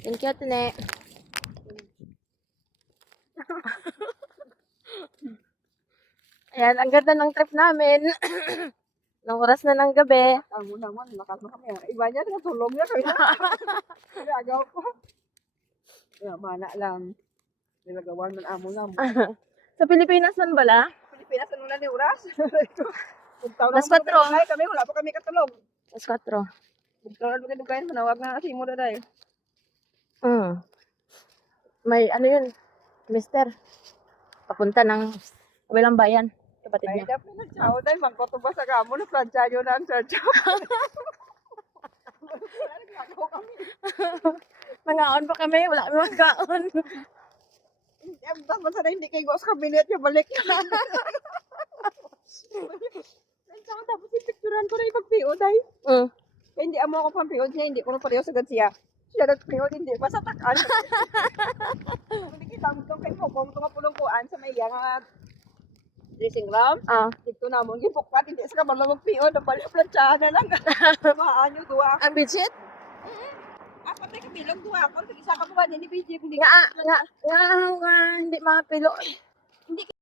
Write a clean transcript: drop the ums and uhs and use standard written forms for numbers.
Thank you, Tine. Ayan, ang ganda ng trip namin. Nung oras na ng gabi. Amo naman, makalma kami. Iba niya, natulog niya kayo. Nagagaw ko. Kaya mana lang. Nilagawan ng amo na. Sa Pilipinas man bala? Pilipinas, ano na ni Uras? Mas 4. Kami, wala pa kami katulog. Mas 4. Magkaroon mo kayo, manawag na kasi mo na dahil. May ano yun, mister. Papunta ng kabilang bayan. Kapatid Ay, niya. dapat na chow dahil magkoto ba sa kamo na plancha yun na ang chow. Nagagaw kami. Mangaon pa kami, wala kami magkaon. Tapos sana hindi kayo sa kabinet niya, balik na. Tapos picturean ko na ipag-PO dahil. Kaya hindi amo ako pang-PO niya, hindi ko na pareho sa siya. Siya nag-PO, hindi ba sa takan. Hindi kita mo itong kayo mo, kung itong pulong-puan sa may nga dressing room. Dito na mo, yung bukpat, hindi sa kamala mag-PO, napaliplanchahan na lang. Maanyo, duwa. Ang bedsheet? Ako tayo kabilog, duwa ako. Isa ka buwan, hindi BJ. Nga, hindi mapilo.